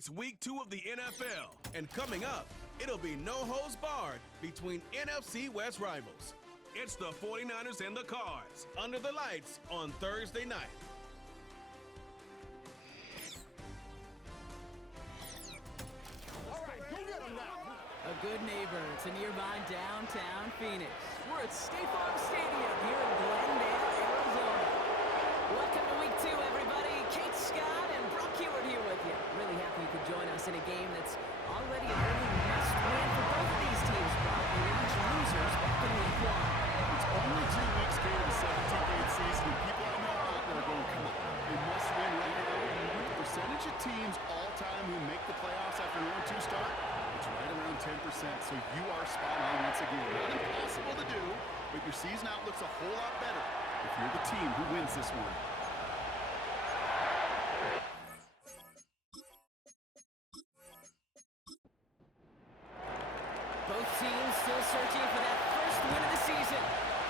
It's week 2 of the NFL, and coming up, it'll be no holds barred between NFC West rivals. It's the 49ers and the Cards under the lights on Thursday night. All right, go get him now. A good neighbor to nearby downtown Phoenix. We're at State Farm Stadium here in Glendale, Arizona. Welcome to week 2, everybody. Kate Scott and Brock Hewitt here with you. Really happy you could join us in a game that's already an early must-win for both of these teams, Brock. They're each losers back in week 1. It's only 2 weeks to the 17th season, and people I know out there are going, come on, they must win right now. The percentage of teams all-time who make the playoffs after an 0-2 start, it's right around 10%, so you are spot on once again. Not impossible to do, but your season outlook's a whole lot better if you're the team who wins this one. Both teams still searching for that first win of the season.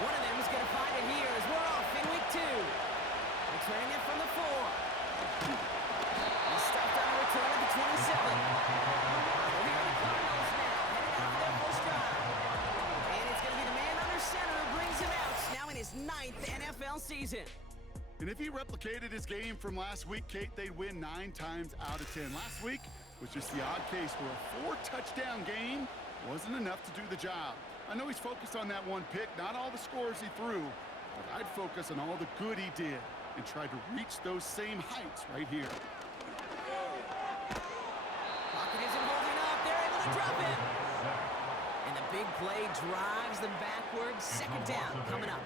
One of them is going to find it here as we're off in week 2. Returning it from the 4. He stopped on a return at the 27. So here are the Cardinals now, heading out for their first drive. And it's going to be the man under center who brings him out, now in his 9th NFL season. And if he replicated his game from last week, Kate, they'd win 9 times out of 10. Last week was just the odd case where a 4-touchdown game wasn't enough to do the job. I know he's focused on that one pick, not all the scores he threw, but I'd focus on all the good he did and try to reach those same heights right here. Pocket isn't holding up. They're able to drop him. And the big play drives them backwards. Second down coming up.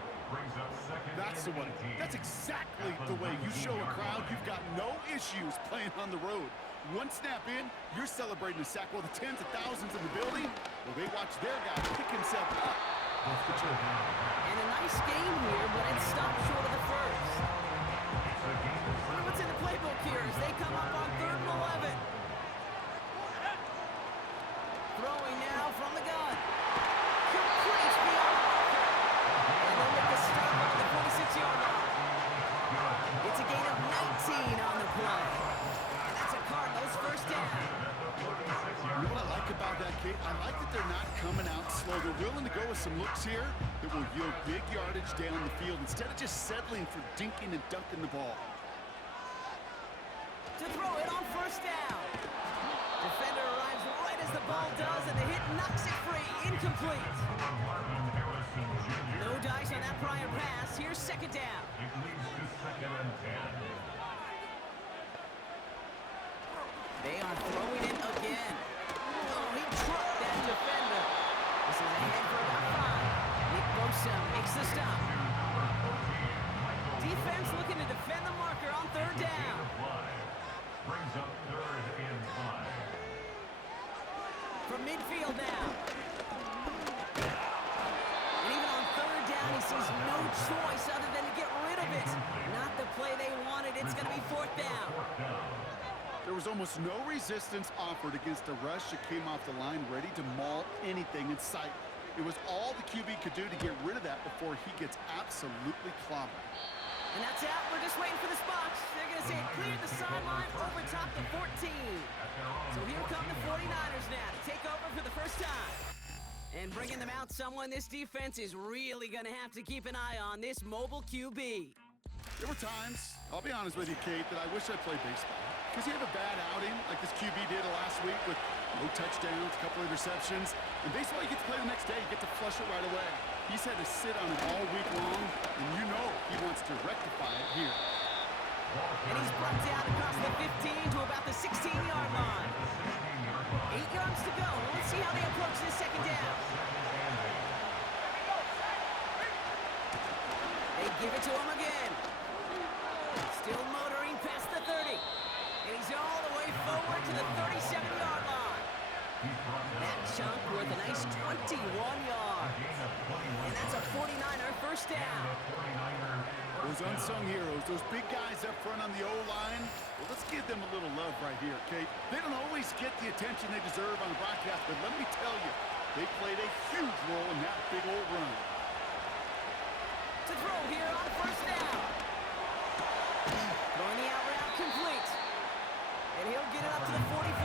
That's the one. That's exactly the way you show a crowd you've got no issues playing on the road. One snap in, you're celebrating a sack while the tens of thousands in the building, well, they watch their guy pick himself up off the turf. And a nice game here, but it stopped short of the first. What's in the playbook here as they come up on 3rd and 11. Throwing now from the gun. Complete beyond Walker. And they'll make the stop at the 46-yard line. It's a gain of 19 on the play. That's a Cardinals first down. You know what I like about that, Kate? I like that they're not coming out slow. They're willing to go with some looks here that will yield big yardage down the field instead of just settling for dinking and dunking the ball. To throw it on first down. Defender arrives right as the ball does, and the hit knocks it free. Incomplete. No dice on that prior pass. Here's second down. It leads to 2nd and 10. They are throwing it again. Oh, he trucked that defender. This is ahead for about 5. Nick Bosa makes the stop. Defense looking to defend the marker on 3rd down. Brings up 3rd and 5. From midfield now. And even on 3rd down, he sees no choice other than to get rid of it. Not the play they wanted. It's going to be 4th down. There was almost no resistance offered against a rush that came off the line ready to maul anything in sight. It was all the QB could do to get rid of that before he gets absolutely clobbered. And that's out. We're just waiting for the spots. They're going to say it cleared the sideline over top the 14. So here come the 49ers now to take over for the first time. And bringing them out someone this defense is really going to have to keep an eye on, this mobile QB. There were times, I'll be honest with you, Kate, that I wish I played baseball. Because you have a bad outing like this QB did last week with no touchdowns, a couple interceptions. In baseball, you get to play the next day. You get to flush it right away. He's had to sit on it all week long, and you know he wants to rectify it here. And he's brought down across the 15 to about the 16-yard line. 8 yards to go. Let's see how they approach this second down. They give it to him again. Still motoring past the 30. And he's all the way forward to the 37-yard line. That chunk worth a nice 21 yards. And that's a 49er first down. Those unsung heroes, those big guys up front on the O-line, well, let's give them a little love right here, Kate. They don't always get the attention they deserve on the broadcast, but let me tell you, they played a huge role in that big old run. To throw here on first down. Throwing the out route complete. And he'll get it up to the 45.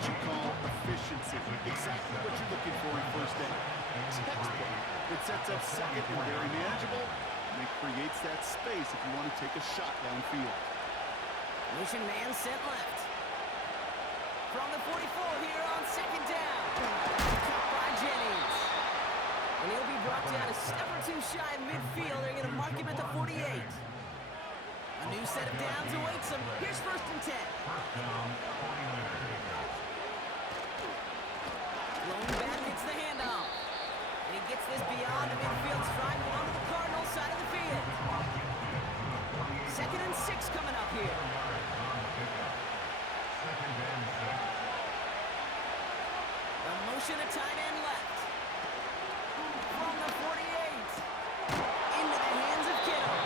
what you call efficiency. Exactly what you're looking for in first down. Textbook. It sets up second and very manageable, and it creates that space if you want to take a shot downfield. Motion man sent left. From the 44 here on second down. Caught by Jennings. And he'll be brought down a step or two shy of midfield. They're going to mark him at the 48. A new set of downs awaits him. Here's first and 10. First down, 49ers. Rolling back, gets the handoff. And he gets this beyond the midfield stride onto the Cardinals side of the field. Second and 6 coming up here. Second and 6. A motion at tight end left. From the 48. Into the hands of Kittle.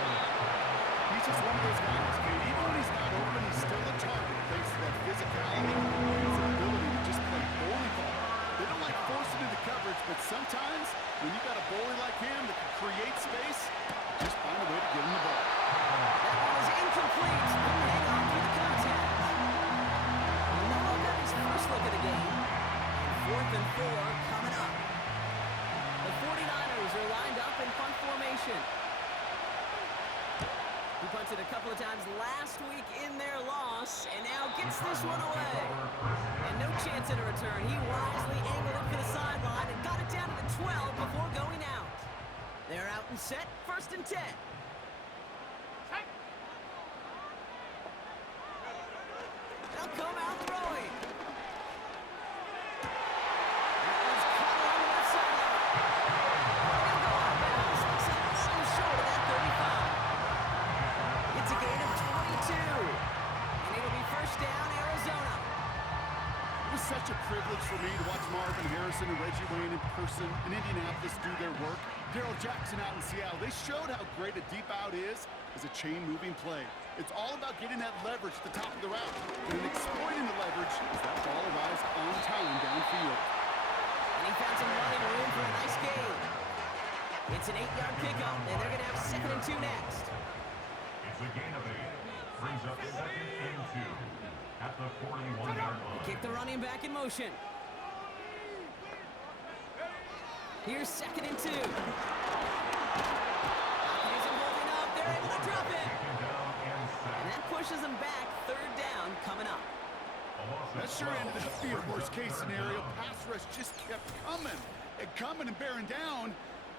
He's just one of those guys, Kate. Even when he's not open, he's still a target. Thanks to that physicality and his ability to just play bully ball. They don't like forcing into coverage, but sometimes when you got a bully like him that can create space, just find a way to get him the ball. That one is incomplete. Couldn't hang on through the contact. Noah got his first look at the game. Fourth and 4 coming up. The 49ers are lined up in punt formation. He punted a couple of times last week in their loss, and now gets this one away. And no chance at a return. He wisely angled it for the sideline and got it down to the 12 before going out. They're out and set, first and 10. They'll come out throwing. That one's caught along the left sideline. They'll go out of bounds. Looks a little short of that 35. It's a gain of 22. And it'll be first down, Arizona. It was such a privilege for me to watch Marvin Harrison and Reggie Wayne in person in Indianapolis do their work. Darrell Jackson out in Seattle. They showed how great a deep out is as a chain-moving play. It's all about getting that leverage at the top of the route, and then exploiting the leverage as that ball arrives on time downfield. And he found some running room for a nice gain. It's an 8-yard pickup, and they're going to have second and 2 next. It's a gain of 8. Brings up second and 2 at the 41-yard line. Kick the running back in motion. Here's second and 2. Isn't holding up. They're able to drop it. Taken down and And sacked. that pushes them back. Third down coming up. A loss of That sure 12. ended up being a worst-case scenario. Pass rush just kept coming and bearing down,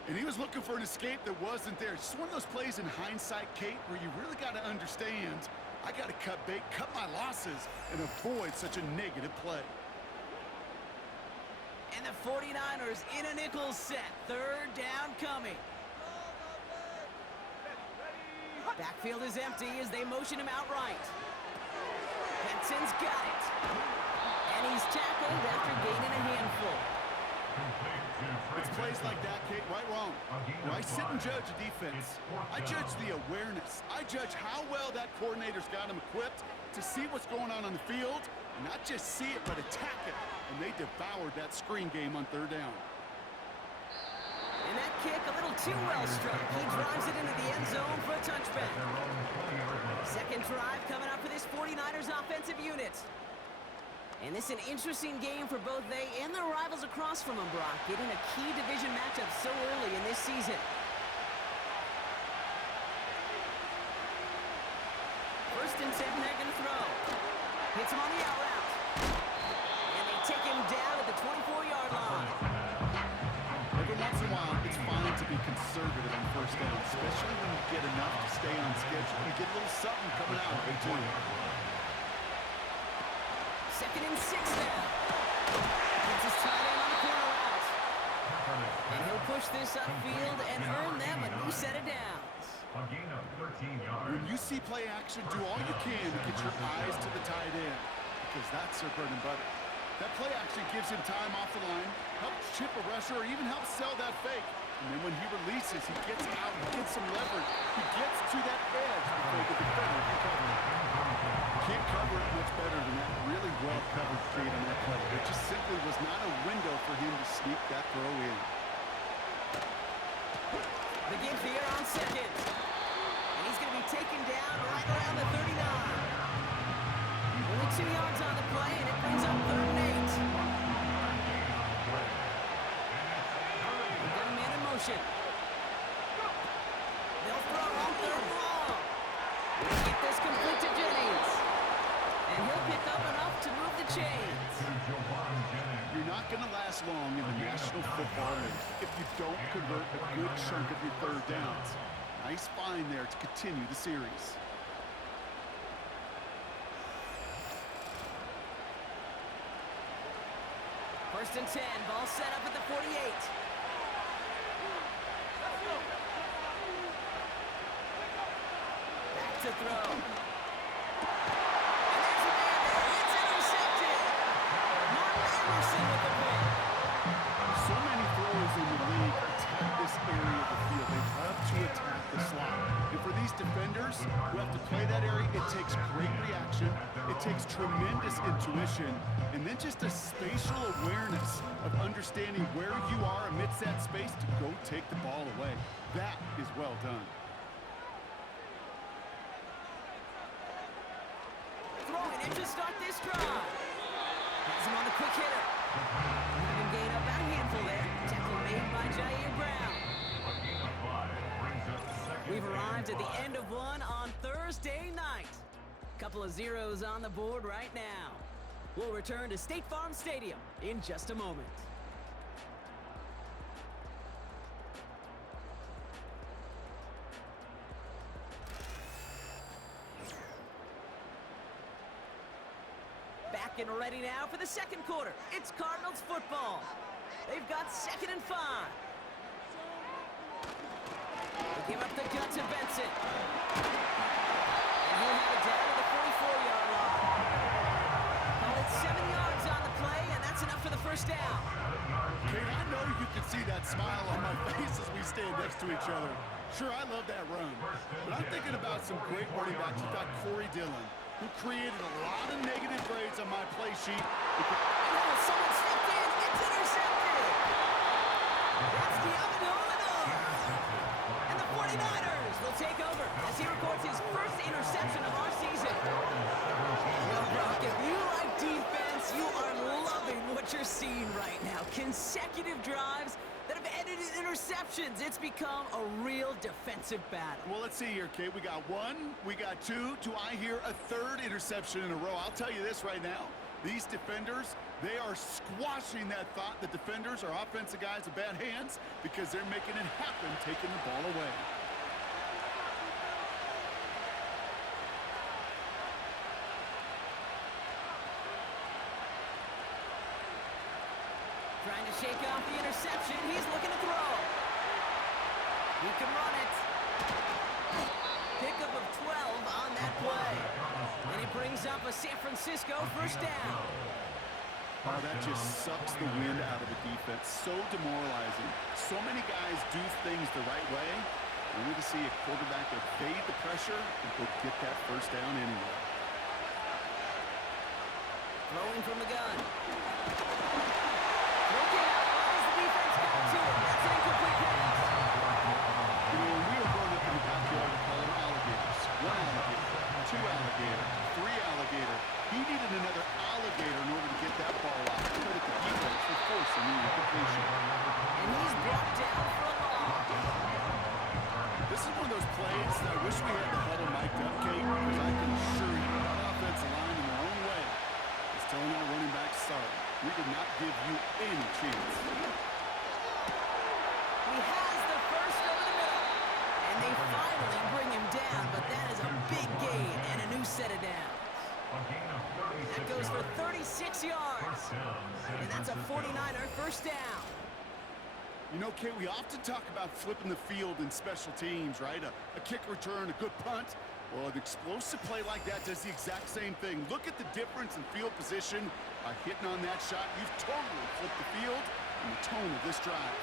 and he was looking for an escape that wasn't there. It's just one of those plays in hindsight, Kate, where you really got to understand, I got to cut bait, cut my losses, and avoid such a negative play. And the 49ers in a nickel set. Third down coming. Backfield is empty as they motion him out right. Benson's got it. And he's tackled after gaining a handful. Complete to It's Trey plays Benson. like that, Kate, right wrong. When I sit and judge a defense, I judge the awareness. I judge how well that coordinator's got him equipped to see what's going on the field, and not just see it, but attack it. And they devoured that screen game on third down. And that kick a little too well struck. He drives it into the end zone for a touchback. Their own 20-yard line. Second drive coming up for this 49ers offensive unit. And this is an interesting game for both they and their rivals across from them, Brock, getting a key division matchup so early in this season. First and 10, they're going to throw. Hits him on the out route. And they take him down at the 24-yard line. Every once in a while, it's fine to be conservative on first down, especially when you get enough to stay on schedule. You get a little something coming out of it, too. Second and 6 now. Gets his tight end on the corner route. And he'll push this upfield and earn them a new set of downs. A gain of 13 yards. When you see play action, do all you can to get your eyes to the tight end, because that's their bread and butter. That play action gives him time off the line, helps chip a rusher, or even helps sell that fake. And then when he releases, he gets out and gets some leverage. He gets to that edge before the defender can cover it. Can't cover it much better than that. Really well covered Kate on that play. There just simply was not a window for him to sneak that throw in. The give here on second. And he's going to be taken down right around the 39. Only 2 yards on the play, and it brings up third and 8. And he'll pick up enough to move the chains. You're not going to last long in the National Football League if you don't convert a good chunk of your third downs. Nice find there to continue the series. First and 10, ball set up at the 48. Back to throw. And there's a man there. It's intercepted. Martin Emerson with the pick. So many throwers in the league attack this area of the field. They love to attack the slot. And for these defenders who have to play that area, it takes great reaction. It takes tremendous intuition. And then just a spatial awareness of understanding where you are amidst that space to go take the ball away. That is well done. Throwing it to start this drive. Has him on the quick hitter. Having gain up about a handful there. Tackle made by Jair Brown. We've arrived at the end of one on Thursday night. Couple of zeros on the board right now. We'll return to State Farm Stadium in just a moment. Back and ready now for the second quarter. It's Cardinals football. They've got 2nd and 5. They give up the gut to Benson. And he'll have it down to the 44-yard line. Call it 7 yards on the play, and that's enough for the first down. Kate, I know you can see that smile on my face as we stand next to each other. Sure, I love that run. But I'm thinking about some great running backs. You've got Corey Dillon, who created a lot of negative grades on my play sheet. Someone stepped in. It's intercepted. That's the Amendola. And the 49ers will take over as he records his first interception of our season. Well, Brock, if you like defense, you are loving what you're seeing right now. Consecutive drives that have ended in interceptions. It's become a real defensive battle. Well, let's see here, Kate. We got one, we got two. Do I hear a third interception in a row? I'll tell you this right now. These defenders, they are squashing that thought that defenders are offensive guys with bad hands because they're making it happen, taking the ball away. Trying to shake off the interception. He's looking to throw. He can run it. Pickup of 12 on that play. And he brings up a San Francisco first down. Oh, that just sucks the wind out of the defense. So demoralizing. So many guys do things the right way. Only to see a quarterback evade the pressure and go get that first down anyway. Throwing from the gun. Looking out. Why does the defense got to it? That's an incomplete pass. You know, when we were growing up in the backyard, we called them alligators. One alligator, two alligator, three alligator. He needed another alligator in order to get that ball out. Credit the defense for forcing the incompletion. And he's brought down for a loss. This is one of those plays that I wish we had the huddle mic'd up, Kate, because I can assure you that offensive line in their own way is telling our running back, sorry, we did not give you any chance. He has the first over the middle. And they finally bring him down, but that is a big gain and a new set of downs. That goes for 36 yards. And that's a 49er first down. You know, Kate, we often talk about flipping the field in special teams, right? A kick return, a good punt. Well, an explosive play like that does the exact same thing. Look at the difference in field position by hitting on that shot. You've totally flipped the field and the tone of this drive.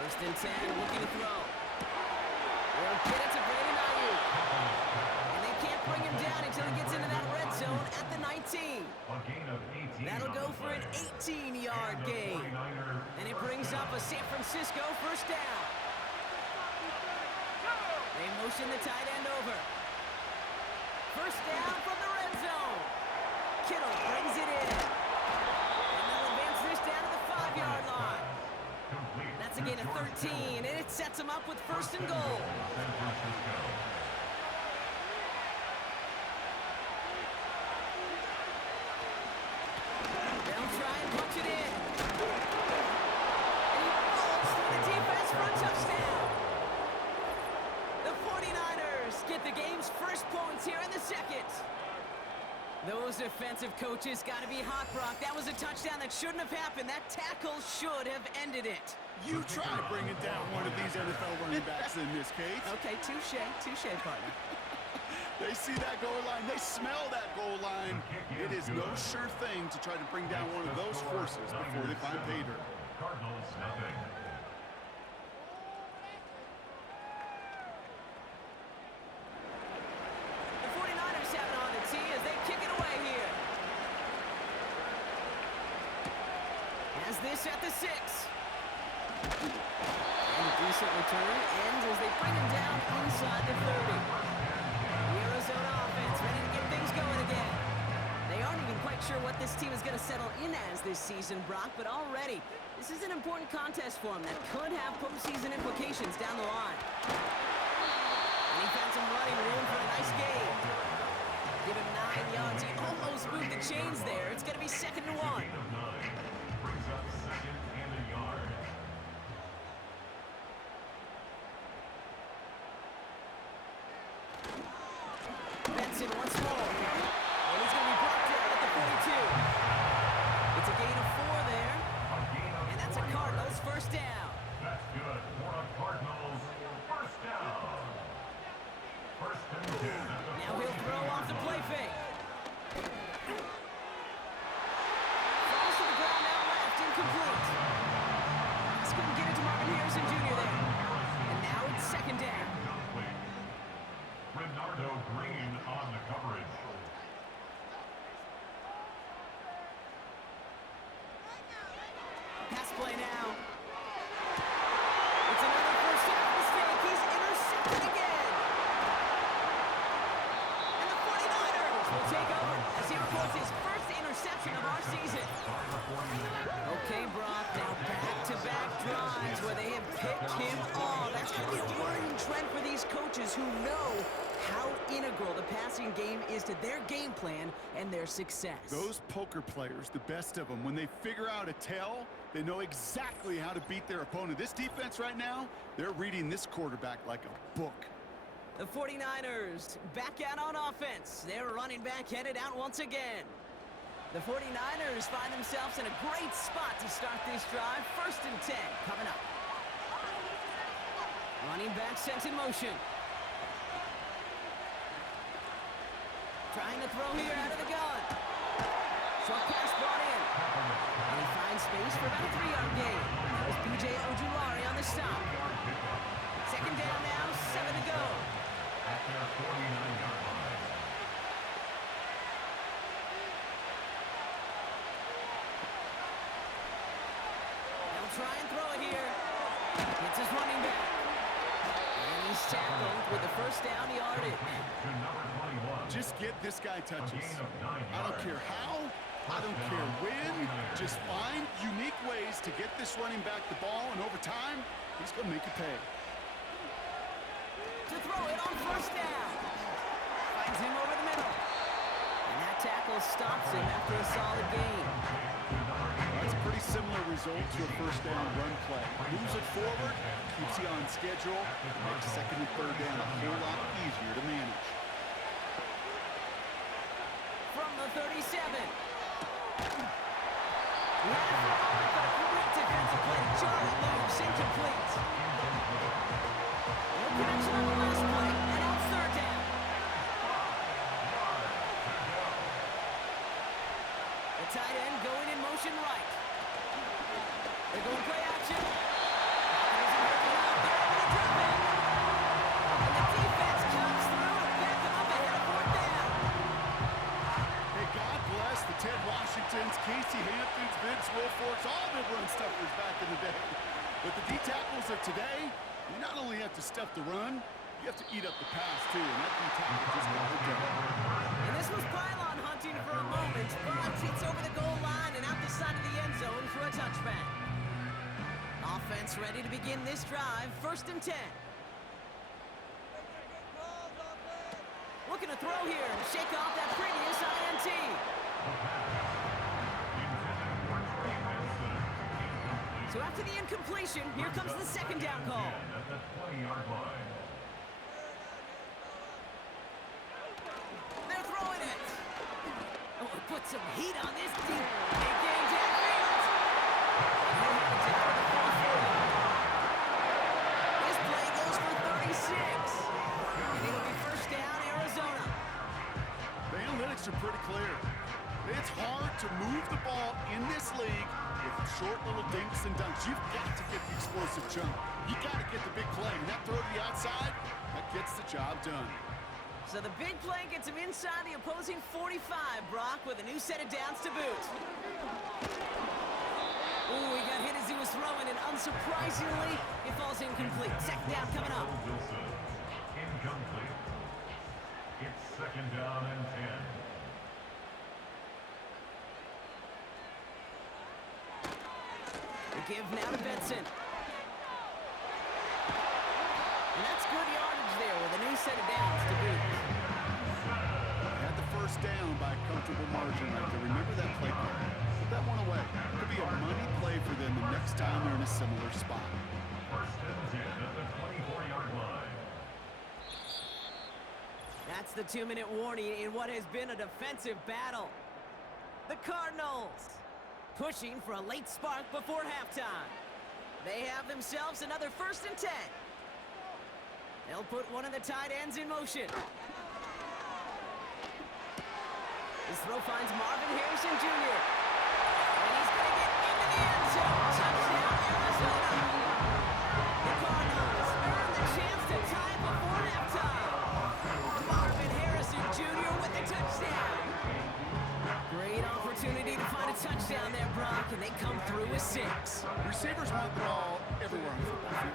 First and 10, looking to throw. They'll get it to Brandon Ayuk. And they can't bring him down until he gets into that red zone at the 19. That'll go for an 18-yard gain. And it brings up a San Francisco first down. They motion the tight end over. First down from the red zone. Kittle brings it in. And they'll advance this down to the 5-yard line. That's a gain of 13, and it sets them up with first and goal. his first points here in the second. Those defensive coaches got to be hot, Brock. That was a touchdown that shouldn't have happened. That tackle should have ended it. You try bringing down one of these NFL running backs in this case. Okay, touche, partner. They see that goal line. They smell that goal line. It is no sure thing to try to bring down one of those forces before they find pay dirt. Cardinals, nothing. The 49ers have it on the tee as they kick it away here. As this at the 6. And a decent return ends as they bring him down inside the 30. The Arizona offense ready to get things going again. They aren't even quite sure what this team is going to settle in as this season, Brock, but already this is an important contest for them that could have postseason implications down the line. And he found some running room for a nice gain. Give him 9 yards. He almost moved the chains there. It's going to be 2nd and 1. Brings up 2nd and a yard. Benson once more. And he's going to be brought down at the 42. It's a gain of 4 there. And that's a Cardinals first down. That's good for a Cardinals first down. 1st and 10 at the Now he'll throw off the play fake. Falls to the ground out left, incomplete. Just couldn't get it to Marvin Harrison Jr. there. And now it's 2nd down. Renardo Green on the coverage. Pass play now. It's another first down mistake. He's intercepted again. And the 49ers will take over as he records his first interception of our season. Okay, Brock, now back-to-back drives where they have picked him off. That's going to be a worrying trend for these coaches who know how integral the passing game is to their game plan and their success. Those poker players, the best of them, when they figure out a tell, they know exactly how to beat their opponent. This defense right now, they're reading this quarterback like a book. The 49ers back out on offense. Their running back headed out once again. The 49ers find themselves in a great spot to start this drive. 1st and 10 coming up. Running back sent in motion. Trying to throw here out of the gun. Short pass brought in. And he finds space for about a 3-yard gain. That was B.J. Ojulari on the stop. 2nd down now, 7 to go. At their 49-yard line. They'll try and throw it here. It's his running back. And he's tackled with the first down yardage. To number 21. Just get this guy touches. gain of 9 I don't yards. care how, I don't care when. Just find unique ways to get this running back the ball, and over time, he's going to make you pay. To throw it on 1st down. Finds him over the middle. And that tackle stops him after a solid gain. That's a pretty similar result to a 1st down run play. Moves it forward, keeps you on schedule, makes 2nd and 3rd down a whole lot easier to manage. From the 37. He had it for a moment, but a great defensive play. Charlie loose, incomplete. No connection on the last play, and now it's 3rd down. The tight end going in motion right. They're going play action. Doesn't work it out. They're able to drop it. And the defense comes through and back them up ahead of 4th down. Hey, God bless the Ted Washingtons, Casey Hamptons, Vince Wilforks, all the run stuffers back in the day. But the D-tackles of today, you not only have to stuff the run, you have to eat up the pass, too. And that D-tackle just got it done. And this was pylon hunting for a moment, but it's over the goal line and out the side of the end zone for a touchback. Offense ready to begin this drive, 1st and 10. Looking to throw here and shake off that previous INT. So after the incompletion, here comes the 2nd down call. At the 20-yard line. some heat on this deep. They gained downfield. And he'll have it down to the 4-4. This play goes for 36. And it'll be first down, Arizona. The analytics are pretty clear. It's hard to move the ball in this league with short little dinks and dunks. You've got to get the explosive jump. You got to get the big play. And that throw to the outside, that gets the job done. So the big play gets him inside the opposing 45, Brock, with a new set of downs to boot. Ooh, he got hit as he was throwing, and unsurprisingly, it falls incomplete. Second down coming up. Wilson, incomplete. It's second down and 10. The give now to Benson. And that's good yardage there with a new set of downs to boot. Had the first down by a comfortable margin right there. Remember that play call. Put that one away. Could be a money play for them the next time they're in a similar spot. First and 10 at the 24-yard line. That's the 2-minute warning in what has been a defensive battle. The Cardinals pushing for a late spark before halftime. They have themselves another first and 10. They'll put one of the tight ends in motion. His throw finds Marvin Harrison Jr. And he's going to get into the end zone. Touchdown, Arizona. The Cardinals earn the chance to tie it before halftime. Marvin Harrison Jr. with the touchdown. Great opportunity to find a touchdown there, Brock, and they come through with 6. Receivers want the ball everywhere on the football field.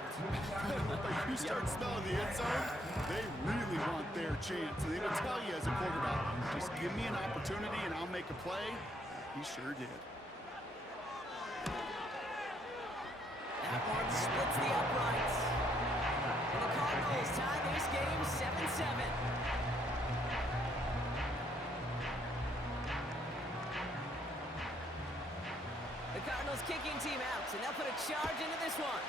But you start smelling the end zone, they really want their chance. And they will tell you as a quarterback, just give me an opportunity and I'll make a play. He sure did. That one splits the uprights. And the Cardinals tie this game 7-7. The Cardinals kicking team out, and they'll put a charge into this one.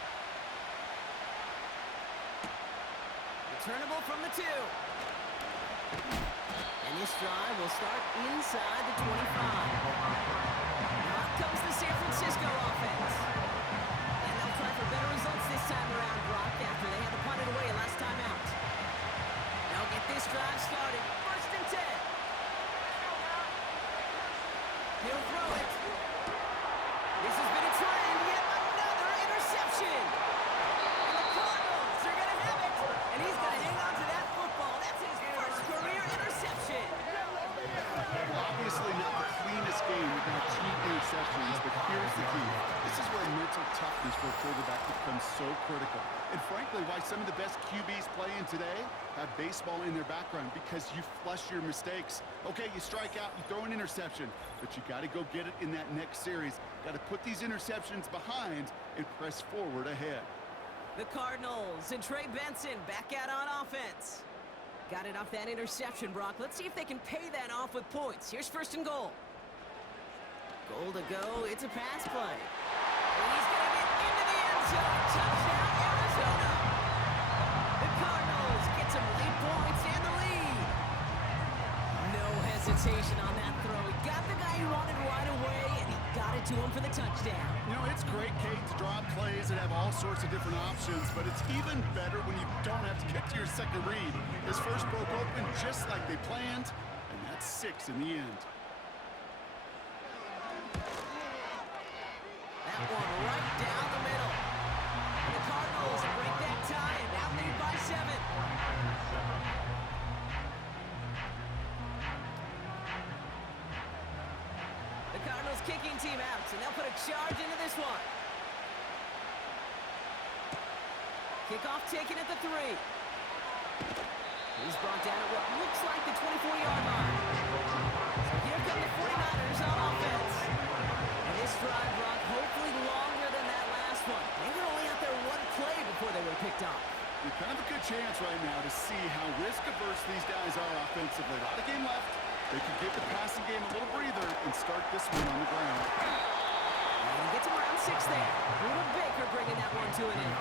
Returnable from the 2. And this drive will start inside the 25. Now up comes the San Francisco offense. And they'll try for better results this time around, Brock, after they had to punt it away last time out. They'll get this drive started. First and 10. He'll throw it. This has been a trend, yet another interception. And the Cardinals are going to have it. And he's going to hang on to that football. That's his first career interception. Obviously not the cleanest game without 2 interceptions, but here's the key. This is where mental toughness for a quarterback becomes so critical. And frankly, why some of the best QBs playing today have baseball in their background, because you flush your mistakes. Okay, you strike out, you throw an interception, but you got to go get it in that next series. Got to put these interceptions behind and press forward ahead. The Cardinals and Trey Benson back out on offense. Got it off that interception, Brock. Let's see if they can pay that off with points. Here's first and goal. Goal to go. It's a pass play. And he's going to get into the end zone. Touchdown, Arizona. The Cardinals get some late points and the lead. No hesitation on that throw. He got the guy he wanted right away, and he got it to him for the touchdown. You know, it's great, Kate, to draw plays and have all sorts of different options, but it's even better when you don't have to get to your second read. His first broke open just like they planned, and that's 6 in the end. That one right down the middle. And the Cardinals break that tie and now lead by 7. The Cardinals kicking team out, and they'll put a charge into this one. Kickoff taken at the 3. He's brought down at what looks like the 24-yard line. So here come the 49ers on offense. And this drive, Brock, hopefully longer than that last one. They were only out there one play before they were picked off. You're kind of a good chance right now to see how risk-averse these guys are offensively. A lot of game left. They could give the passing game a little breather and start this one on the ground. And he gets him around 6 there. Bruno Baker bringing that one to an end.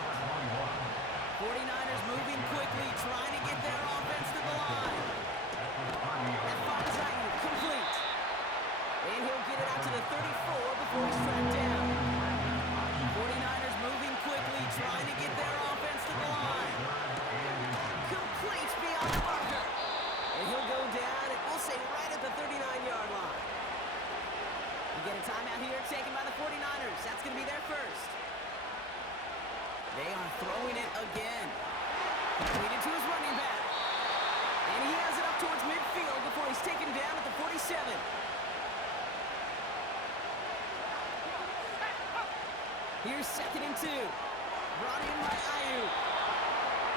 49ers moving quickly, trying to get their offense to the line. That finds Ayuk complete. the 39-yard line. We get a timeout here taken by the 49ers. That's going to be their first. They are throwing it again. Completed to his running back. And he has it up towards midfield before he's taken down at the 47. Here's 2nd and 2. Brought in by Ayuk.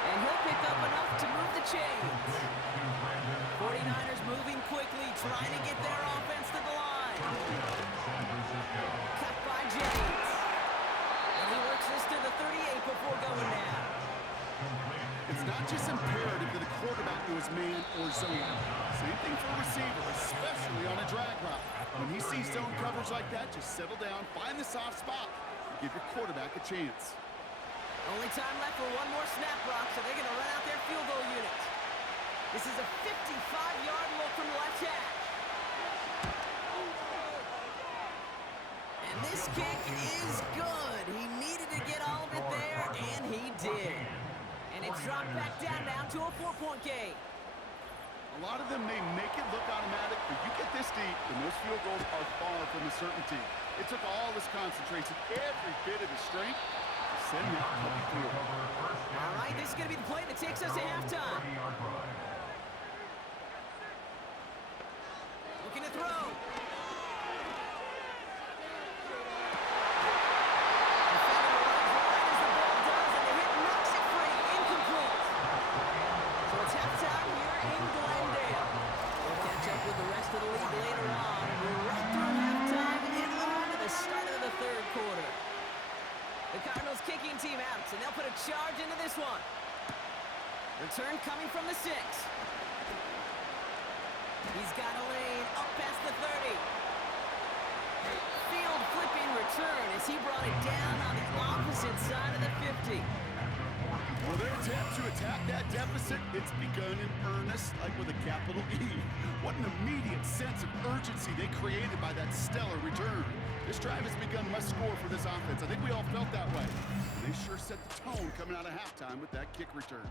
And he'll pick up enough to move the chains. 49ers moving quickly, trying to get their offense to the line. Cut by James. And he works this to the 38 before going down. It's not just imperative that a quarterback knows man or zone. Same thing for a receiver, especially on a drag route. When he sees zone coverage like that, just settle down, find the soft spot, and give your quarterback a chance. Only time left for one more snap, Brock, so they're going to run out their field goal unit. This is a 55-yard look from the left hash. And this kick is good. He needed to get all of it there, and he did. And it's dropped back down now to a 4-point game. A lot of them may make it look automatic, but you get this deep, and those field goals are far from a certainty. It took all his concentration, every bit of his strength, to send that puppy through. All right, this is going to be the play that takes us to halftime. Looking to throw. Team out, and they'll put a charge into this one. Return coming from the 6. He's got a lane up past the 30. Field flipping return as he brought it down on the opposite side of the 50. Well, their attempt to attack that deficit, it's begun in earnest, like with a capital E. What an immediate sense of urgency they created by that stellar return. This drive has begun must score for this offense. I think we all felt that way. They sure set the tone coming out of halftime with that kick return.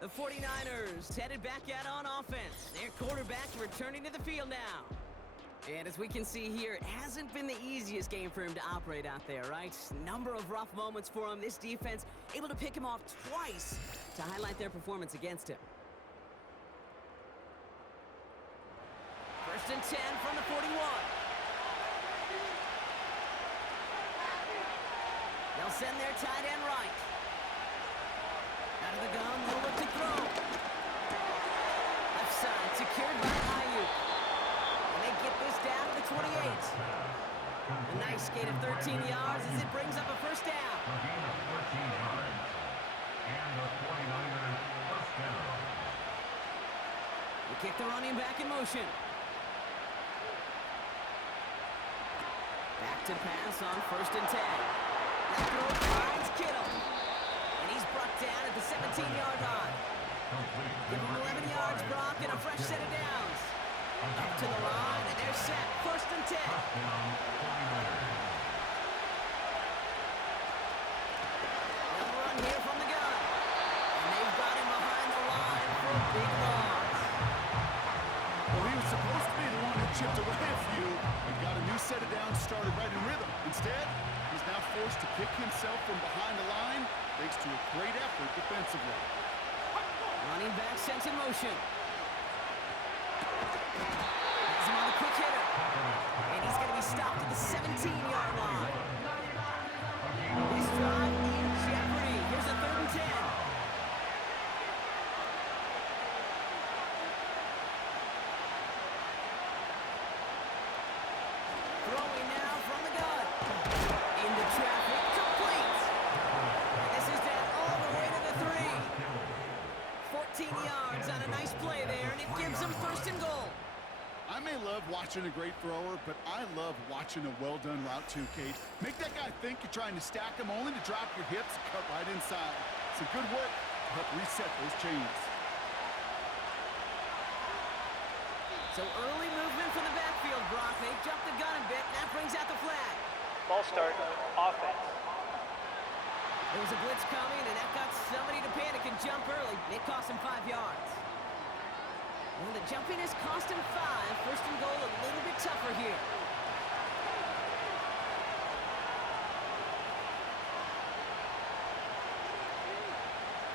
The 49ers headed back out on offense. Their quarterback returning to the field now. And as we can see here, it hasn't been the easiest game for him to operate out there, right? Number of rough moments for him. This defense able to pick him off twice to highlight their performance against him. 1st and 10 from the 41. They'll send their tight end right. Out of the gun, they'll look to throw. Left side, secured by Ayuk. And they get this down to the 28. A nice gain of 13 yards as it brings up a first down. A gain of 14 yards. And the 49ers first down. They kick the running back in motion. Back to pass on 1st and 10. That throw finds Kittle. And he's brought down at the 17-yard line. Give him 11 yards, Brock, and a fresh set of downs. Up to the line, and they're set. 1st and 10. They'll run here from the gun. And they've got him behind the line for a big loss. Well, he was supposed to be the one who chipped away a few and got a new set of downs started right in rhythm. Instead, he's now forced to pick himself from behind the line thanks to a great effort defensively. Running back sent in motion. Has him on the quick hitter. And he's going to be stopped at the 17-yard line. This drive in jeopardy. Here's a 3rd and 10. Throwing now from the gun. Into traffic, complete. And this is down all the way to the 3. 14 yards on a nice play there, and it gives them 1st and goal. I may love watching a great thrower, but I love watching a well-done route too, Kate. Make that guy think you're trying to stack him only to drop your hips and cut right inside. Some good work to help reset those chains. So early movement from the backfield, Brock. They jumped the gun a bit, and that brings out the flag. Ball start, offense. There was a blitz coming, and that got somebody to panic and jump early. It cost him 5 yards. Well, the jumping has cost him 5. First and goal, a little bit tougher here.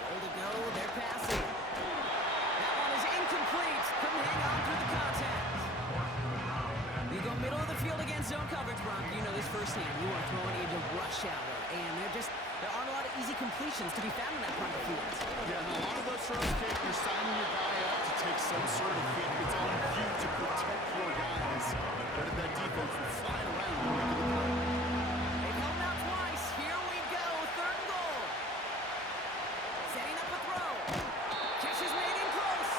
Goal to go, they're passing. That one is incomplete. Couldn't hang on through the contact. You go middle of the field against zone coverage, Brock. You know this firsthand. You are throwing into rush hour, and there aren't a lot of easy completions to be found in that part of the field. Yeah, and a lot of those throws, Kate, you're signing your guy up to take some sort of hit. It's on you to protect your guys. But that defense was flying around and making the play. They've held out twice. Here we go. Third and goal. Setting up a throw. Catch is made in close.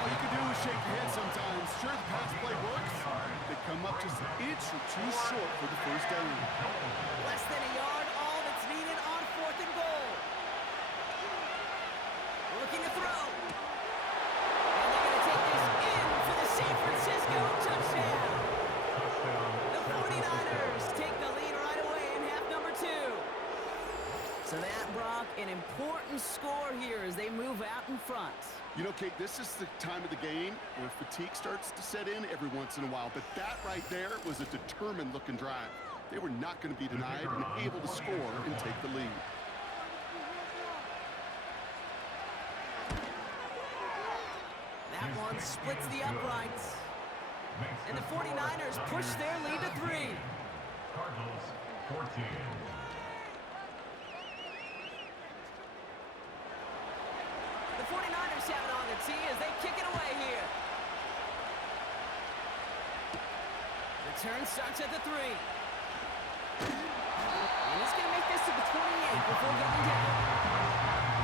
All you can do is shake your head sometimes. Sure, the pass play works. They come up just an inch or two short for the first down. Less than a yard, all that's needed on 4th and goal. Looking to throw. And they're going to take this in for the San Francisco touchdown. The 49ers take the lead right away in half number 2. So that, Brock, an important score here as they move out in front. You know, Kate, this is the time of the game where fatigue starts to set in every once in a while. But that right there was a determined-looking drive. They were not going to be denied and able to score and take the lead. That one splits the uprights. And the 49ers push their lead to 3. Cardinals 14. The 49ers have it on the tee as they kick it away here. Return starts at the 3. And he's going to make this to the 28 before getting down.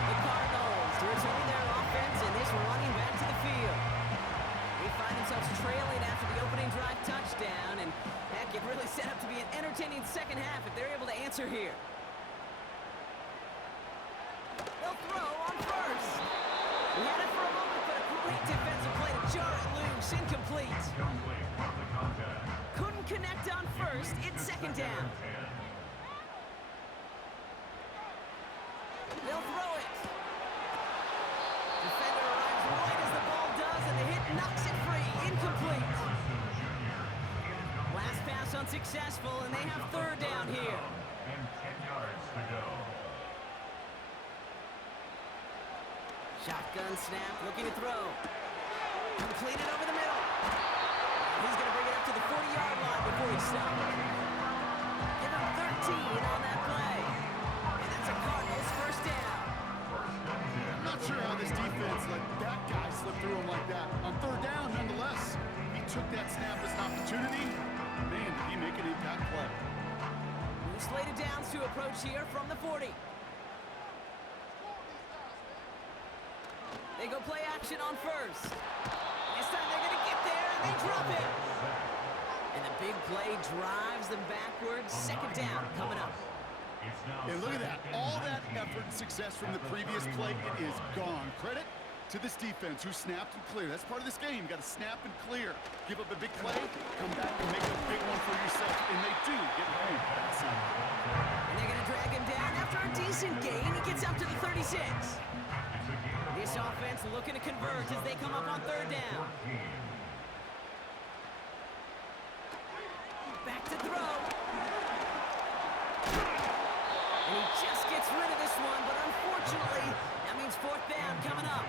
The Cardinals returning their offense and this running back to the field. They find themselves trailing after the opening drive touchdown, and heck, it really set up to be an entertaining second half if they're able to answer here. They'll throw on first. He had it for a moment, but a great defensive play to jar it loose. Incomplete. Couldn't connect on first. It's second down. They'll throw it. Defender arrives right as the ball does, and the hit knocks it free. Incomplete. Last pass unsuccessful, and they have third down here. And 10 yards to go. Shotgun snap, looking to throw. Completed over the middle. He's going to bring it up to the 40-yard line before he stops. Give him 13 on that play. And that's a Cardinals first down. I'm not sure how this defense let that guy slip through him like that. On third down, nonetheless, he took that snap as an opportunity. Man, did he make an impact play. Slated downs to approach here from the 40. They go play action on first. This time they're going to get there, and they drop it. And the big play drives them backwards. Second down coming up. And look at that. All that effort and success from the previous play, it is gone. Credit to this defense who snapped and cleared. That's part of this game. You got to snap and clear. Give up a big play, come back and make a big one for yourself. And they do get home. That's it. And they're going to drag him down after a decent gain. He gets up to the 36. This offense looking to convert as they come up on third down. Back to throw. And he just gets rid of this one, but unfortunately, that means fourth down coming up.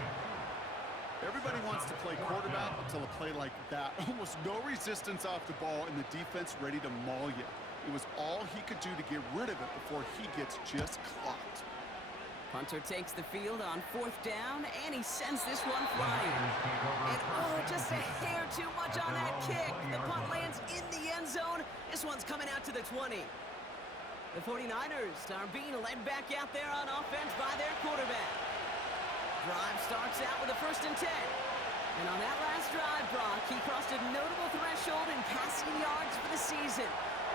Everybody wants to play quarterback until a play like that. Almost no resistance off the ball and the defense ready to maul you. It was all he could do to get rid of it before he gets just clocked. Punter takes the field on fourth down, and he sends this one flying. And oh, just a hair too much on that kick. The punt lands in the end zone. This one's coming out to the 20. The 49ers are being led back out there on offense by their quarterback. Drive starts out with a 1st and 10. And on that last drive, Brock, he crossed a notable threshold in passing yards for the season.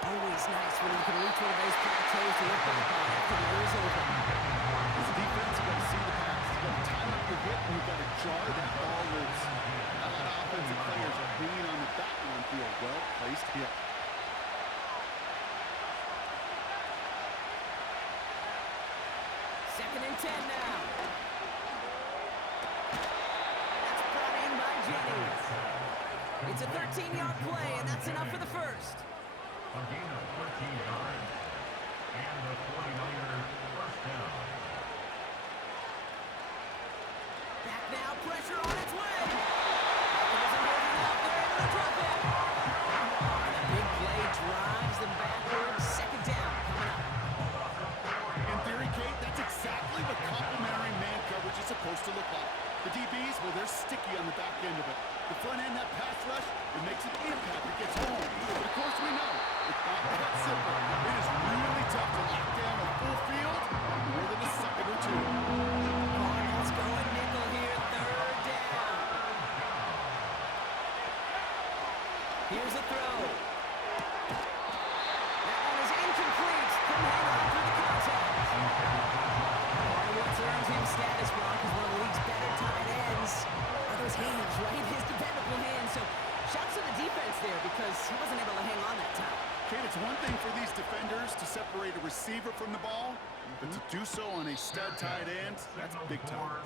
Always nice when you can reach one of those plateaus to look back on after the year is over. As a defense, you got to see the pass. You got to time up your hit, and you got to jar that ball loose. A lot of offensive players are hanging on to that one through a well-placed hit. Second and 10 now. It's a 13-yard play, and that's enough for the first. A gain of 13 yards. And the 49ers first down. Back now, pressure on its way. Isn't holding out there to the drop it. And a big play drives them backwards. Second down coming up. In theory, Kate, that's exactly what complementary man coverage is supposed to look like. The DBs, well, they're sticky on the back end of it. The front end, that pass rush, it makes an impact. It gets home. But of course, we know it's not that simple. It is really tough to lock down a full field more than a second or two. Cardinals going nickel here, third down. Here's a throw. That one is incomplete. Couldn't hang on through the contact. Part of what's earned him status, Brock, is one of the league's better tight ends. Are those hands, right? His dependable hands. So shouts to the defense there because he wasn't able to hang on that time. Kate, it's one thing for these defenders to separate a receiver from the ball, but to do so on a stud tight end, that's big time.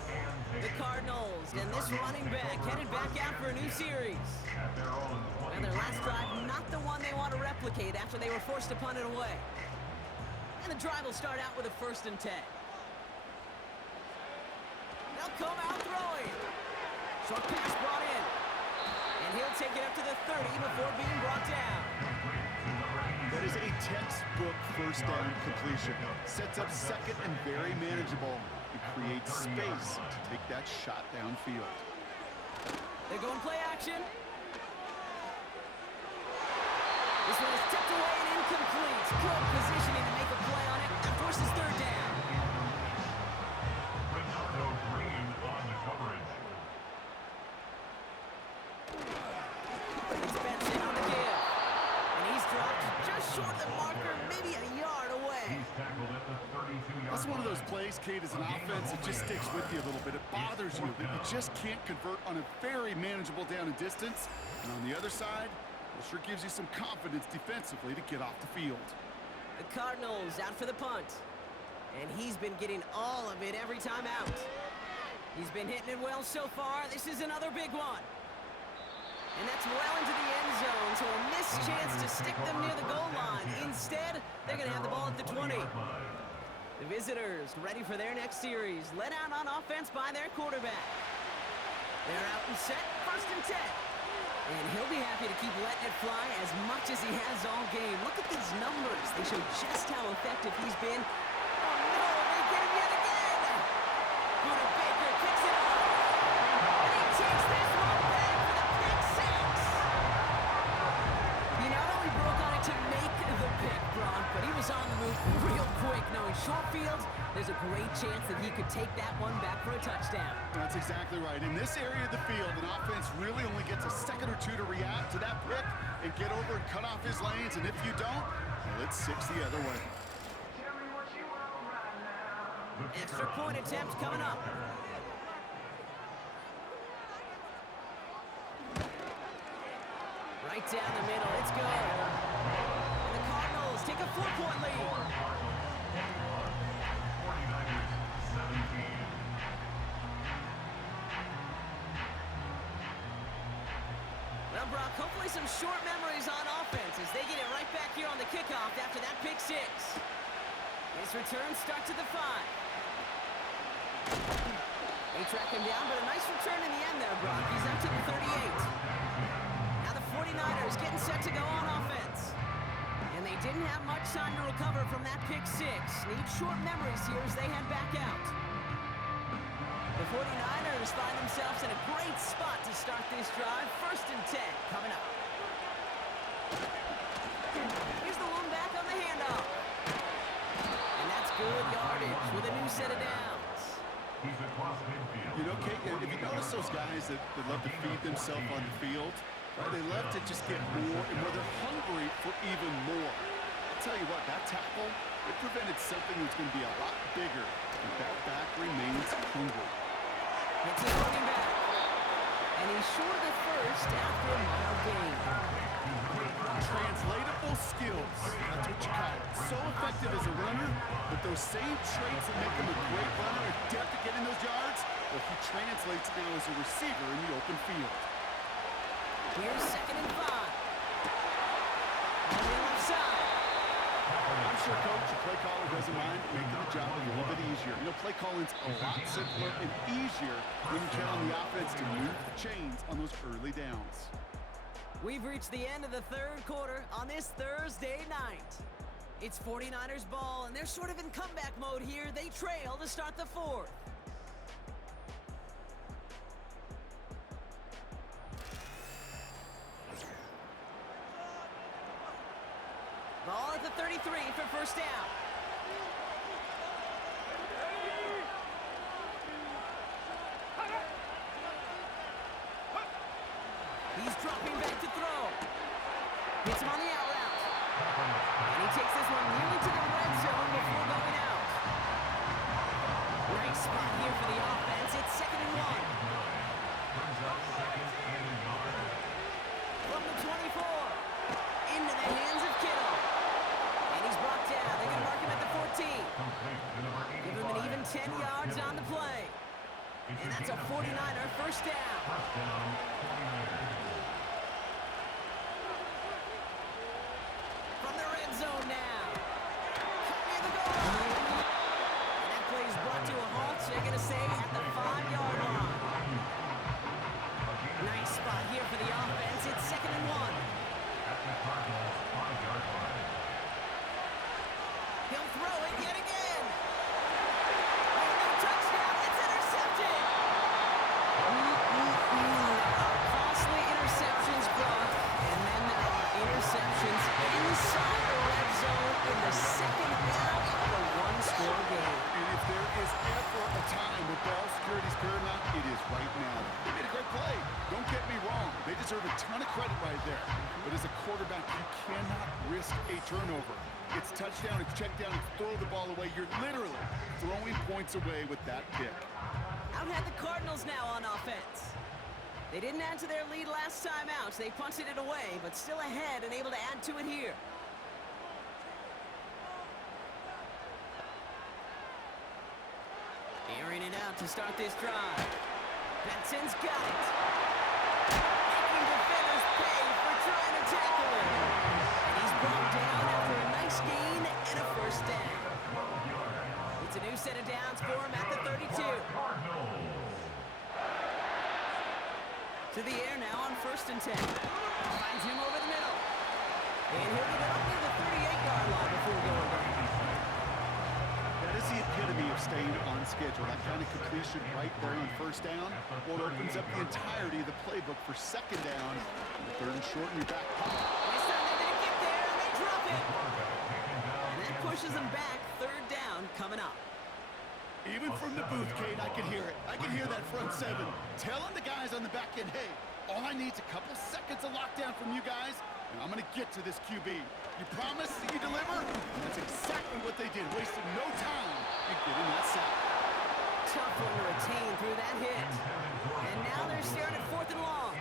The Cardinals and this running back headed back out for a new series. And their last drive, not the one they want to replicate after they were forced to punt it away. And the drive will start out with a 1st and 10. They'll come out throwing. Short pass brought in. And he'll take it up to the 30 before being brought down. That is a textbook first down completion. Sets up second and very manageable. It creates space to take that shot downfield. They're going play action. This one is tipped away and incomplete. Good positioning to make a play on it. That forces third down. Renato Green on the coverage. It's Benson on the give. And he's dropped just short of the marker, maybe a yard away. He's tackled at the 32-yard That's one of those plays, Kate, as an offense, it just sticks with you a little bit. It bothers you that you just can't convert on a very manageable down and distance. And on the other side, it sure gives you some confidence defensively to get off the field. The Cardinals out for the punt. And he's been getting all of it every time out. He's been hitting it well so far. This is another big one. And that's well into the end zone, so a missed chance to stick them near the goal line. Instead, they're going to have the ball at the 20. The visitors ready for their next series, led out on offense by their quarterback. They're out and set, 1st and 10. And he'll be happy to keep letting it fly as much as he has all game. Look at these numbers. They show just how effective he's been. Oh, no, they get him yet again. Buda Baker picks it up. And he takes this one back for the pick six. He not only broke on it to make the pick, Brock, but he was on the move real quick. Knowing short field, there's a great chance that he could take that one back for a touchdown. That's exactly right. In this area of the field, an offense really only gets a second or two to react to that pick and get over and cut off his lanes. And if you don't, well, it's 6 the other way. Extra point attempt coming up. Right down the middle. It's good. And the Cardinals take a 4-point lead. Well, Brock, hopefully some short memories on offense as they get it right back here on the kickoff after that pick six. His return starts at the 5. They track him down, but a nice return in the end there, Brock. He's up to the 38. Now the 49ers getting set to go on offense. And they didn't have much time to recover from that pick six. Need short memories here as they head back out. The 49ers find themselves in a great spot to start this drive. 1st and 10 coming up. Here's the one back on the handoff. And that's good yardage with a new set of downs. He's across midfield. You know, Kate, if you notice those guys that love to feed themselves on the field, right, they love to just get more and more. They're hungry for even more. I'll tell you what, that tackle, it prevented something that's going to be a lot bigger. And that back remains hungry. It's his running back. And he's short of the first after a mild gain. Translatable skills. That's what you call it. So effective as a runner, but those same traits that make him a great runner, adept at getting those yards, well, he translates now as a receiver in the open field. Here's 2nd and 5. On the left side. I'm sure, Coach, the play caller doesn't mind making the job a little bit easier. You know, play calling's a lot simpler and easier when you count on the offense to move the chains on those early downs. We've reached the end of the 3rd quarter on this Thursday night. It's 49ers ball, and they're sort of in comeback mode here. They trail to start the 4th. Ball at the 33 for first down. He's dropping back to throw. Hits him on the out route. And he takes this one nearly to the red zone before going out. Nice spot here for the offense. It's 2nd and 1. From the 24. Into the hands of Kittle. And he's brought down. They're going to mark him at the 14. Give him an even 10 yards on the play. And that's a 49er first down. From the red zone now. Cut near the goal line. And that play is brought to a halt. They're going to say at the 5-yard line. Nice spot here for the offense. It's 2nd and 1. He'll throw it yet again. And no touchdown. It's intercepted. Costly interceptions brought. And then there are interceptions inside the red zone in the 2nd half of a one-score game. And if there is ever a time where ball security is paramount, it is right now. They made a great play. Don't get me wrong. They deserve a ton of credit right there. But as a quarterback, you cannot risk a turnover. It's touchdown, it's check down, it's throw the ball away. You're literally throwing points away with that pick. Out had the Cardinals now on offense. They didn't add to their lead last time out. They punted it away, but still ahead and able to add to it here. Airing it out to start this drive. Benson's got it. Making defenders pay for trying to tackle him. And he's brought down after a nice gain and a first down. It's a new set of downs for him at the 32. To the air now on 1st and 10. Finds him over the middle. And he'll get it up near the 38-yard line before going down. That is the epitome of staying on schedule. That kind of completion right there on first down. Well, it opens up the entirety of the playbook for 2nd down. 3rd and short in your back pocket. This time they're going to get there, and they drop it. And that pushes them back. 3rd down coming up. Even from the booth, Kate, I can hear it. I can hear that front 7 telling the guys on the back end, hey, all I need is a couple seconds of lockdown from you guys, and I'm going to get to this QB. You promise that you deliver? That's exactly what they did, wasting no time in getting that sack. Tough one to retain through that hit. And now they're staring at 4th and long.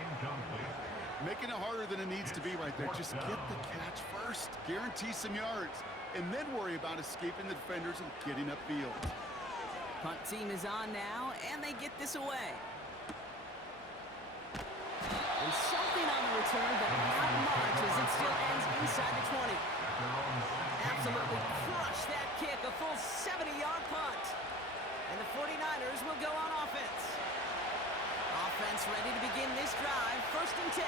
Making it harder than it needs to be right there. Just get the catch first. Guarantee some yards. And then worry about escaping the defenders and getting upfield. Punt team is on now, and they get this away. And something on the return, but not much as it still ends inside the 20. Absolutely crushed that kick, a full 70-yard punt. And the 49ers will go on offense. Offense ready to begin this drive, 1st and 10.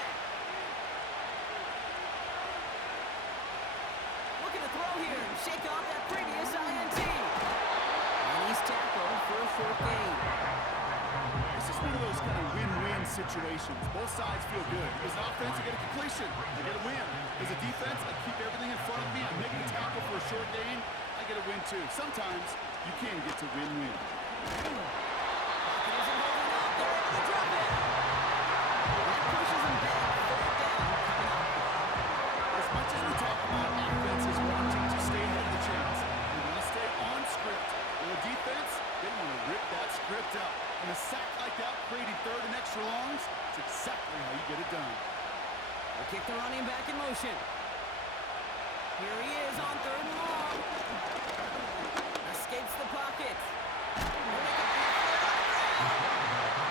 Looking to throw here and shake off that previous INT. And he's tackled for a 4th gain. This is one of those kind of win-win situations. Both sides feel good. As an offense, I get a completion. I get a win. As a defense, I keep everything in front of me. I make the tackle for a short gain. I get a win, too. Sometimes you can get to win-win. Pocket isn't holding up. They're able to drop it. And that pushes him back. 4th down coming up. As much as we talk about offenses wanting to stay ahead of the chains, they want to stay on script. Well, the defense, they want to rip that script up. And a sack like that, creating 3rd and extra longs, it's exactly how you get it done. They kick the running back in motion. Here he is on 3rd and long. Escapes the pocket.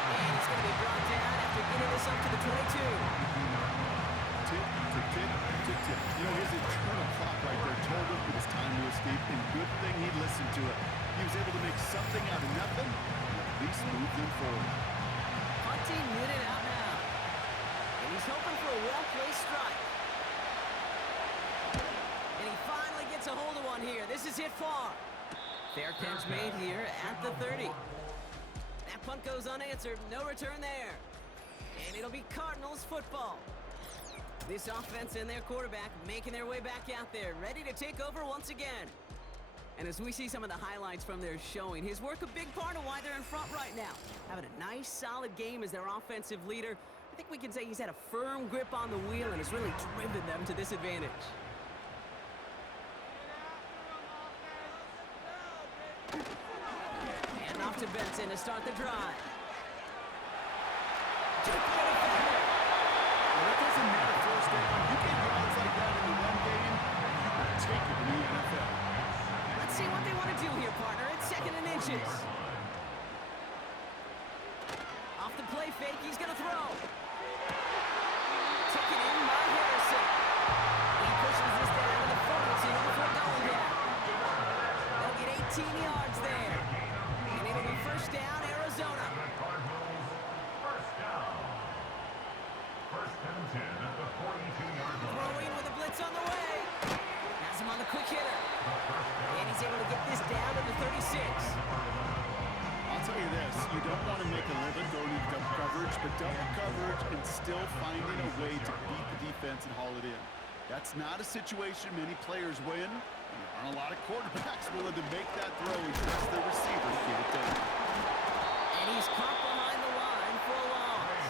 And he's going to be brought down after getting this up to the 22. it far. Fair catch made here at the 30. That punt goes unanswered. No return there. And it'll be Cardinals football. This offense and their quarterback making their way back out there, ready to take over once again. And as we see some of the highlights from their showing, his work a big part of why they're in front right now. Having a nice, solid game as their offensive leader. I think we can say he's had a firm grip on the wheel and has really driven them to this advantage. And off to Benson to start the drive. Well, it doesn't matter first down. You get yards like that in the run game, you will take it in the NFL. Let's see what they want to do here, partner. It's 2nd and inches. Off the play fake, he's going to throw. Taken in by Harrison. He pushes this down to the 40 before going down. They'll get 18 yards there. And it'll be first down, Arizona. First down. First and 10 at the 42-yard line. Throwing with a blitz on the way. Has him on the quick hitter. And he's able to get this down to the 36. I'll tell you this, you don't want to make a living going into double coverage, but double coverage and still finding a way to beat the defense and haul it in. That's not a situation many players win, and there aren't a lot of quarterbacks willing to make that throw and trust their receiver to get it done. And he's caught behind the line for a loss.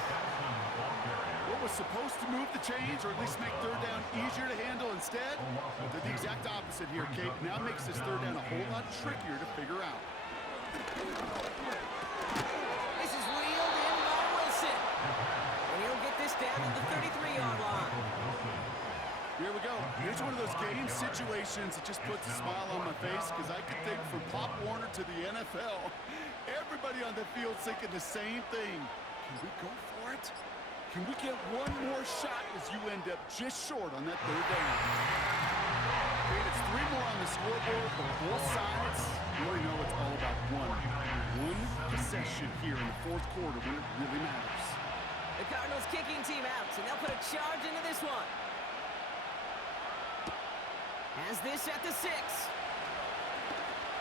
What was supposed to move the chains, or at least make third down easier to handle instead, well, they're the exact opposite here, Kate. Now makes this third down a whole lot trickier to figure out. This is wheeled in by Wilson. And he'll get this down at the 33-yard line. Here we go. Here's one of those game situations that just puts a smile on my face, because I could think from Pop Warner to the NFL, everybody on the field thinking the same thing. Can we go for it? Can we get one more shot as you end up just short on that third down? Okay, it's 3 more on the scoreboard, but both sides really know it's all about one possession here in the 4th quarter when it really matters. The Cardinals kicking team out, and they'll put a charge into this one. Has this at the 6.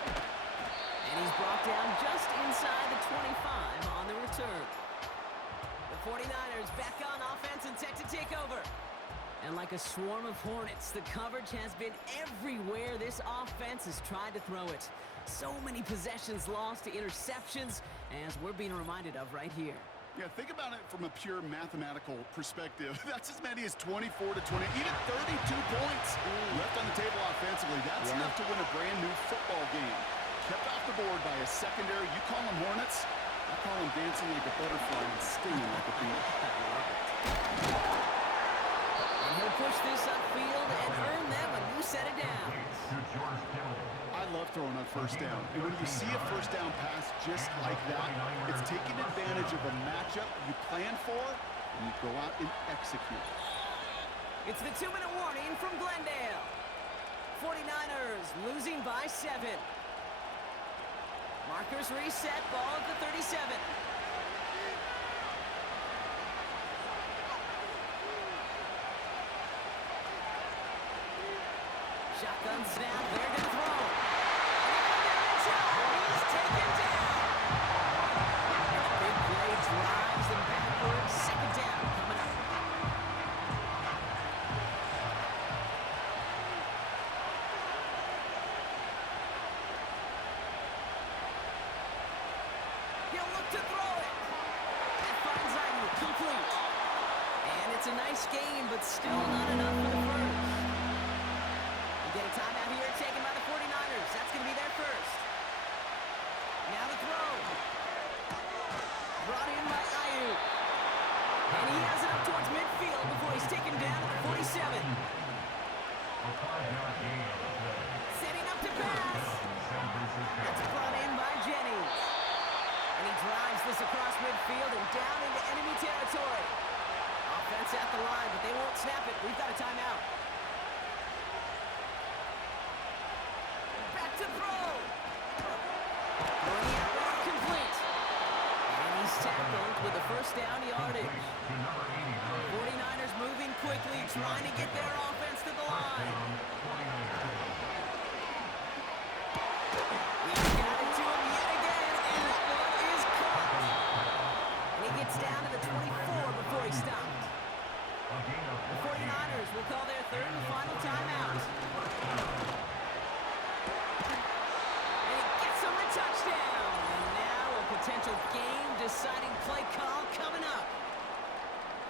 And he's brought down just inside the 25 on the return. The 49ers back on offense and set to take over. And like a swarm of hornets, the coverage has been everywhere this offense has tried to throw it. So many possessions lost to interceptions, as we're being reminded of right here. Yeah, think about it from a pure mathematical perspective. That's as many as 24 to 20, even 32 points left on the table offensively. That's enough to win a brand new football game. Kept off the board by a secondary. You call them Hornets, I call them dancing like a butterfly and stinging like a bee. And he'll push this upfield and earn them a new set of downs. I love throwing on first down. And when you see a first down pass just like that, it's taking advantage of a matchup you plan for, and you go out and execute. It's the 2-minute warning from Glendale. 49ers losing by 7. Markers reset, ball at the 37. Shotgun snap, they're going to throw. He's taken down. Big play drives them backwards. 2nd down coming up. He'll look to throw it. That finds Ayuk, complete. And it's a nice game, but still not enough for the first. We get a timeout here taken by the 49ers. That's going to be their first. Now to throw. Brought in by Ayuk. And he has it up towards midfield before he's taken down at the 47. Setting up to pass. That's brought in by Jennings. And he drives this across midfield and down into enemy territory. Offense at the line, but they won't snap it. We've got a timeout. Back to throw. Complete. And he's tackled with a first down yardage. 49ers moving quickly, trying to get their offense to the line. He's got it to him yet again, and that one is caught. And he gets down to the 24 before he stopped. The 49ers will call their third and final timeout. And he gets him the touchdown. And now a potential game-deciding play call coming up.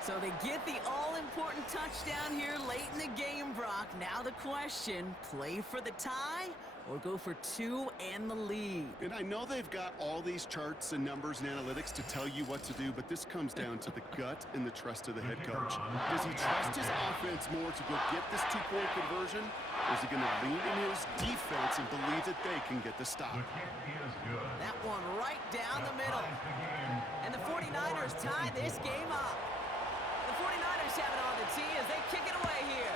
So they get the all-important touchdown here late in the game, Brock. Now the question, play for the tie or go for two and the lead? And I know they've got all these charts and numbers and analytics to tell you what to do, but this comes down to the gut and the trust of the head coach. Does he trust his offense more to go get this two-point conversion, or is he going to lean in his defense and believe that they can get the stop? That one right down the middle. And the 49ers tie this game up. The 49ers have it on the tee as they kick it away here.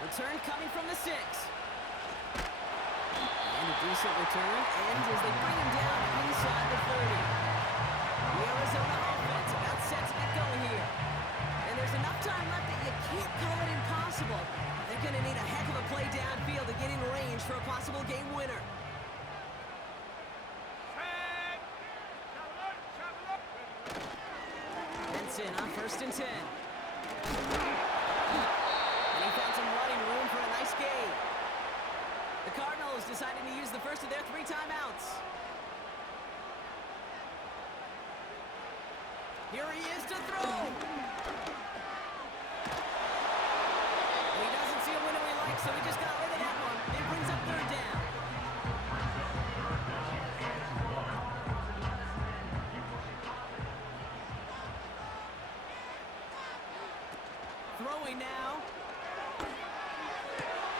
Return coming from the 6. And a decent return ends as they bring him down inside the 30. The Arizona offense about set to get going here. And there's enough time left that you can't call it impossible. They're going to need a heck of a play downfield to get in range for a possible game winner. Benson on 1st and 10. And he found some running room for a nice gain. The Cardinals deciding to use the first of their 3 timeouts. Here he is to throw. And he doesn't see a window he likes, so he just got rid of that one. It brings up 3rd down. Throwing now.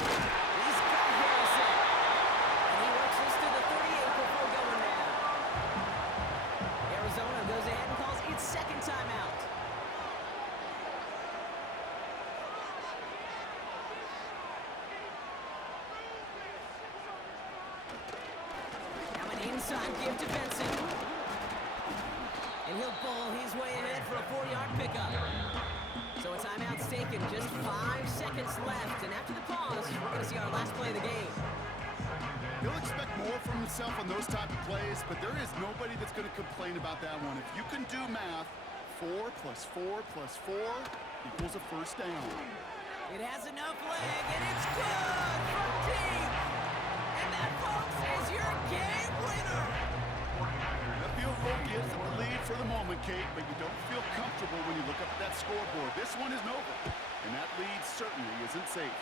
He's got Harrison. And he works this to the 38 before going down. Arizona goes ahead and calls its 2nd timeout. Now an inside give to Benson. And he'll bowl his way ahead for a 4-yard pickup. So a timeout's taken, just 5 seconds left, and after the pause, we're going to see our last play of the game. He'll expect more from himself on those type of plays, but there is nobody that's going to complain about that one. If you can do math, 4 plus 4 plus 4 equals a 1st down. It has enough leg, and it's good from deep. And that, folks, is your game winner. That field goal gives them the lead for the moment, Kate, but you don't feel comfortable when you look up at that scoreboard. This one isn't over, and that lead certainly isn't safe.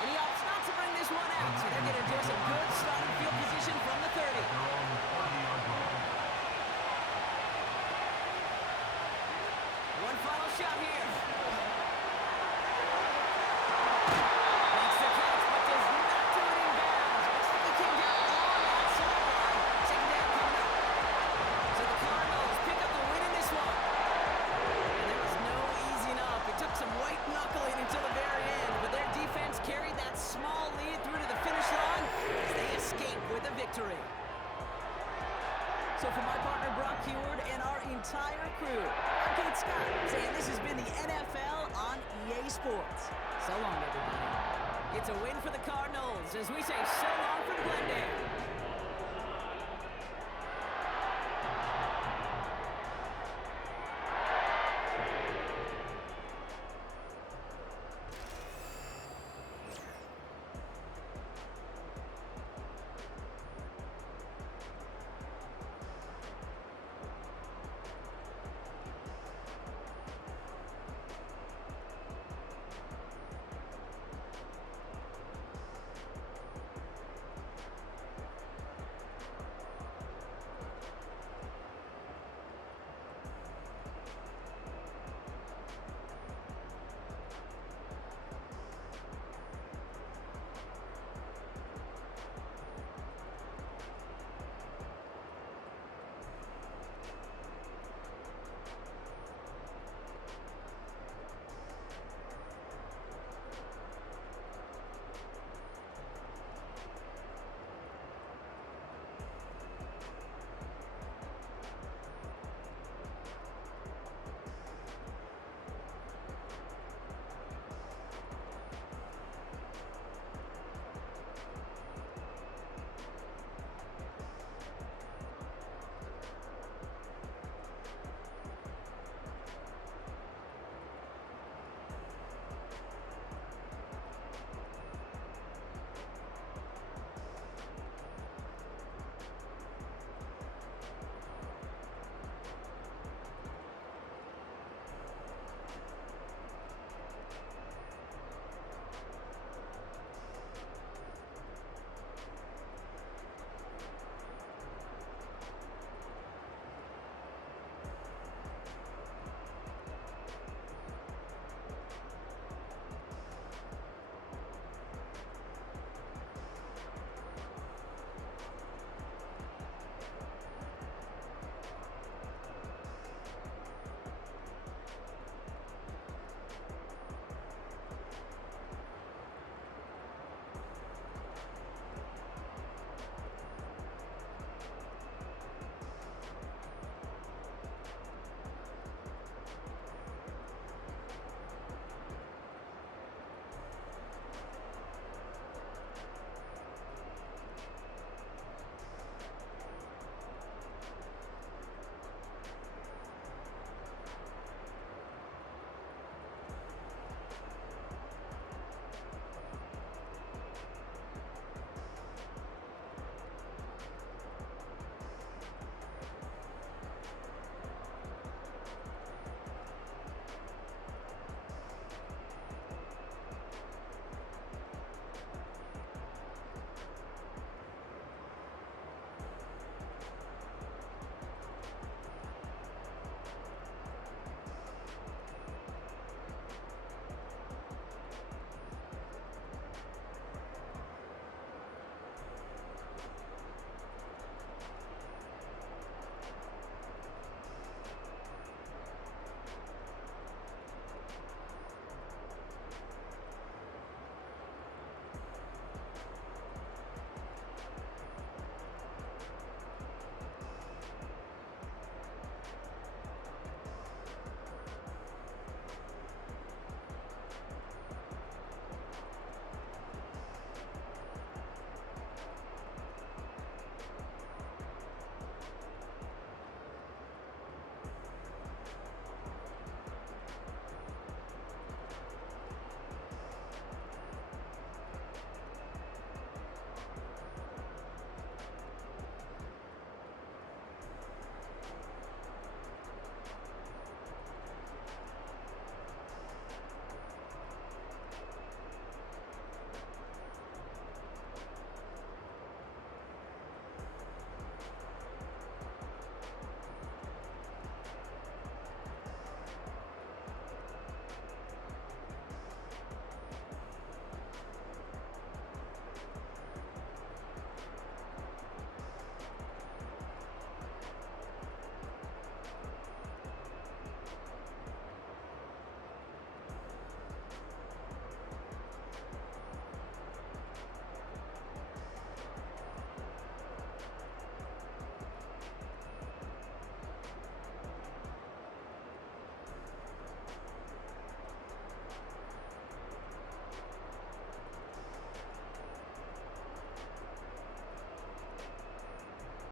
And he opts not to bring this one out, so they're going to enjoy some good starting field position from the 30. One final shot here. Makes the catch, but does not do it in bounds. Looks like he came down on that sideline. 2nd down coming up. So the Cardinals pick up the win in this one. And there was no easing up. It took some white knuckling until the very end, but their defense carried that small lead through to the finish line as they escape with a victory. So for my partner Brock Heward and our entire crew, I'm Kate Scott saying this has been the NFL on EA Sports. So long, everybody. It's a win for the Cardinals as we say so long from Glendale.